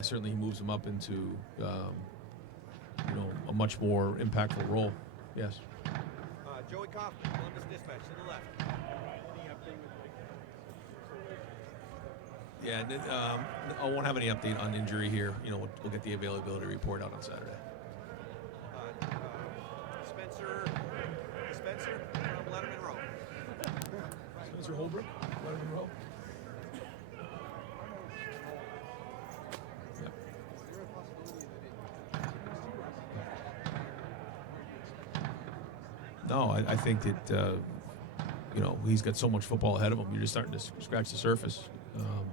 Certainly, he moves him up into a much more impactful role. Yes. Joey Kaufman, Columbus Dispatch to the left. Yeah, I won't have any update on injury here. We'll get the availability report out on Saturday. Spencer from Letterman Row. Spencer Holbrook, Letterman Row. Yep. No, I think that he's got so much football ahead of him. You're just starting to scratch the surface.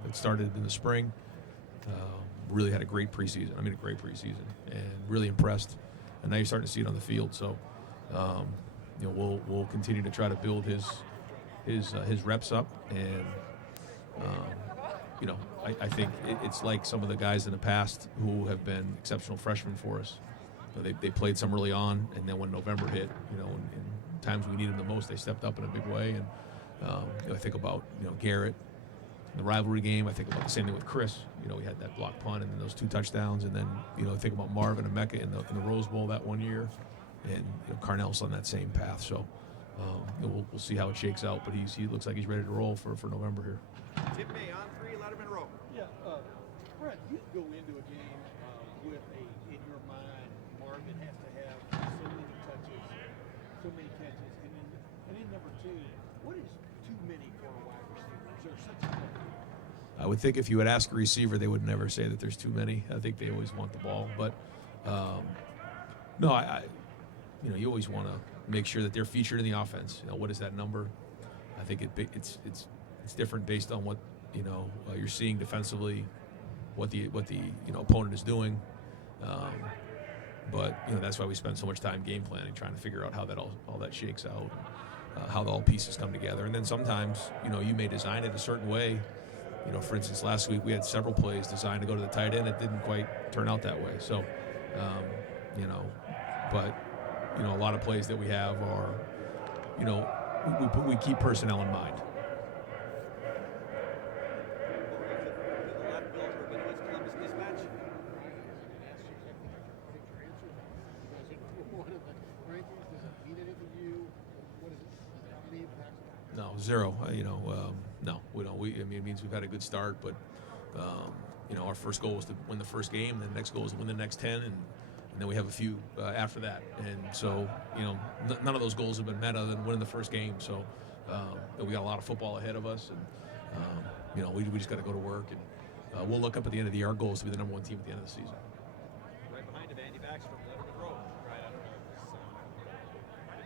It started in the spring. Really had a great preseason. A great preseason, and really impressed. And now you're starting to see it on the field. So, we'll continue to try to build his reps up. And I think it's like some of the guys in the past who have been exceptional freshmen for us. They played some early on, and then when November hit, in times we needed them the most, they stepped up in a big way. And I think about Garrett, the rivalry game. I think about the same thing with Chris. We had that block punt and then those 2 touchdowns, and then I think about Marvin and Mecca in the Rose Bowl that one year, and Carnell's on that same path. So we'll see how it shakes out. But he looks like he's ready to roll for November here. Tim May on 3, Letterman Row. Yeah, Brett, you go into a game with in your mind, Marvin has to have so many touches, so many catches, and then number 2, what is too many for a wide receiver? Is there such a thing? I would think if you would ask a receiver, they would never say that there's too many. I think they always want the ball, but no, you always want to make sure that they're featured in the offense. What is that number? I think it's different based on what you're seeing defensively, what the opponent is doing. But that's why we spend so much time game planning, trying to figure out how that all that shakes out, how all pieces come together. And then sometimes you may design it a certain way. For instance, last week we had several plays designed to go to the tight end. It didn't quite turn out that way. So, but a lot of plays that we have are, we keep personnel in mind. No, 0. No, we don't. It means we've had a good start, but our first goal was to win the first game. The next goal is to win the next 10, and then we have a few after that. And so, none of those goals have been met other than winning the first game. So, we got a lot of football ahead of us, and we just got to go to work, and we'll look up at the end of the year. Our goal is to be the number 1 team at the end of the season. Right behind him, Andy Baxter from Letterman Row. Right, I don't know if it's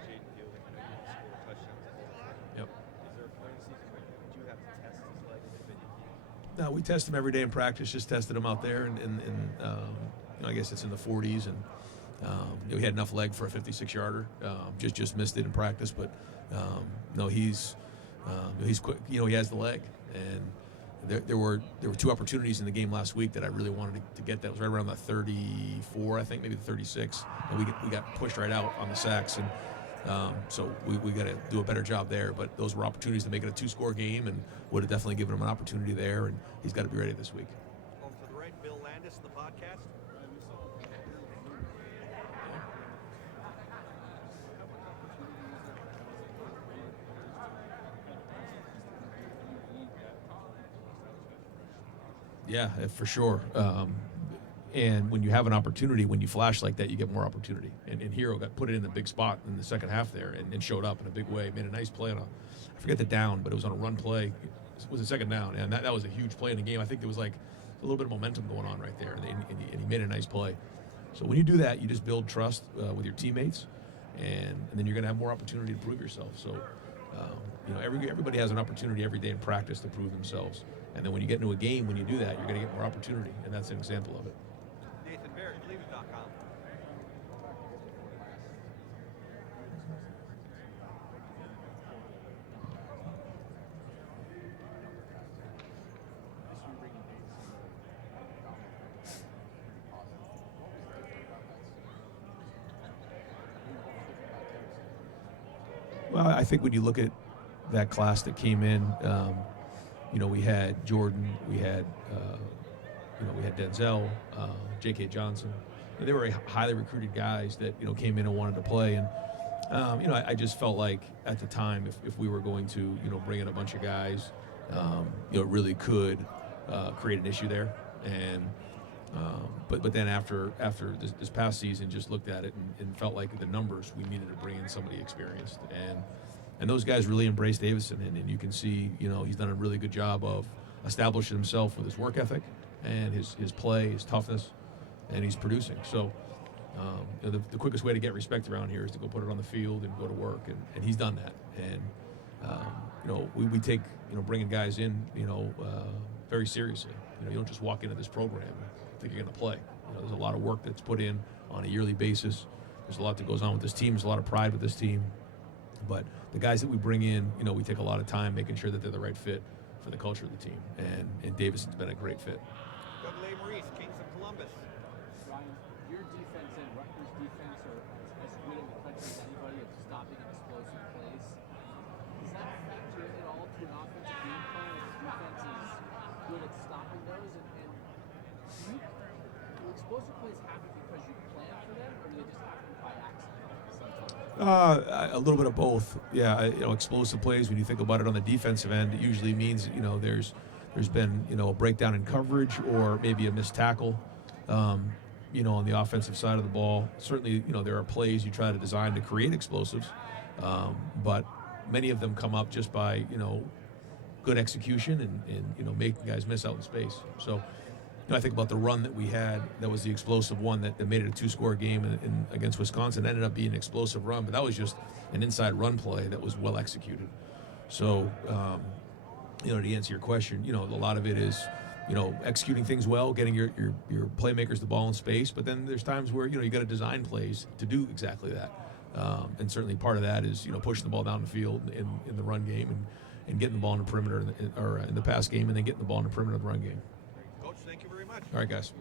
Jaden Fielding. I know you don't score touchdowns all the time. Yep. Is there a point in the season where you have to test his leg a bit? No, we test him every day in practice. Just tested him out there, and I guess it's in the 40s, and we had enough leg for a 56-yarder. Just missed it in practice, but no, he's quick. He has the leg, and there were 2 opportunities in the game last week that I really wanted to get. That was right around the 34, I think, maybe the 36, and we got pushed right out on the sacks, and so we got to do a better job there. But those were opportunities to make it a 2-score game, and would have definitely given him an opportunity there, and he's got to be ready this week. Over to the right, Bill Landis, the podcast. Yeah, for sure. And when you have an opportunity, when you flash like that, you get more opportunity. And Hero got put it in the big spot in the second half there and showed up in a big way. Made a nice play on I forget the down, but it was on a run play. It was a second down, and that was a huge play in the game. I think there was like a little bit of momentum going on right there, and he made a nice play. So when you do that, you just build trust with your teammates, and then you're going to have more opportunity to prove yourself. So, everybody has an opportunity every day in practice to prove themselves. And then when you get into a game, when you do that, you're going to get more opportunity, and that's an example of it. Nathan Barrett, Cleveland.com. Well, I think when you look at that class that came in, we had Jordan, we had we had Denzel, J.K. Johnson. They were highly recruited guys that came in and wanted to play. And I just felt like at the time, if we were going to bring in a bunch of guys, it really could create an issue there. And but then after this past season, just looked at it and felt like the numbers, we needed to bring in somebody experienced. And those guys really embraced Davison, and you can see he's done a really good job of establishing himself with his work ethic and his play, his toughness, and he's producing. So the quickest way to get respect around here is to go put it on the field and go to work, and he's done that. And we take bringing guys in very seriously. You don't just walk into this program and think you're going to play. There's a lot of work that's put in on a yearly basis. There's a lot that goes on with this team. There's a lot of pride with this team. But the guys that we bring in, we take a lot of time making sure that they're the right fit for the culture of the team. And Davison's been a great fit. Douglas Maurice, Kings of Columbus. Ryan, your defense and Rutgers defense are as good in the country as anybody at stopping explosive plays. Does that factor in at all to an offensive game plan if the defense is good at stopping those? And do explosive plays happen because you plan for them, or do they just happen by accident sometimes? A little bit of both. Yeah, explosive plays, when you think about it on the defensive end, it usually means, there's been, a breakdown in coverage or maybe a missed tackle, on the offensive side of the ball. Certainly, there are plays you try to design to create explosives, but many of them come up just by, good execution and making guys miss out in space. So, I think about the run that we had. That was the explosive one that made it a 2-score game against Wisconsin. It ended up being an explosive run, but that was just an inside run play that was well executed. So, to answer your question, a lot of it is, executing things well, getting your playmakers the ball in space. But then there's times where you got to design plays to do exactly that. And certainly part of that is pushing the ball down the field in the run game and getting the ball in the perimeter or in the pass game, and then getting the ball in the perimeter of the run game. Coach, thank you very much. All right, guys.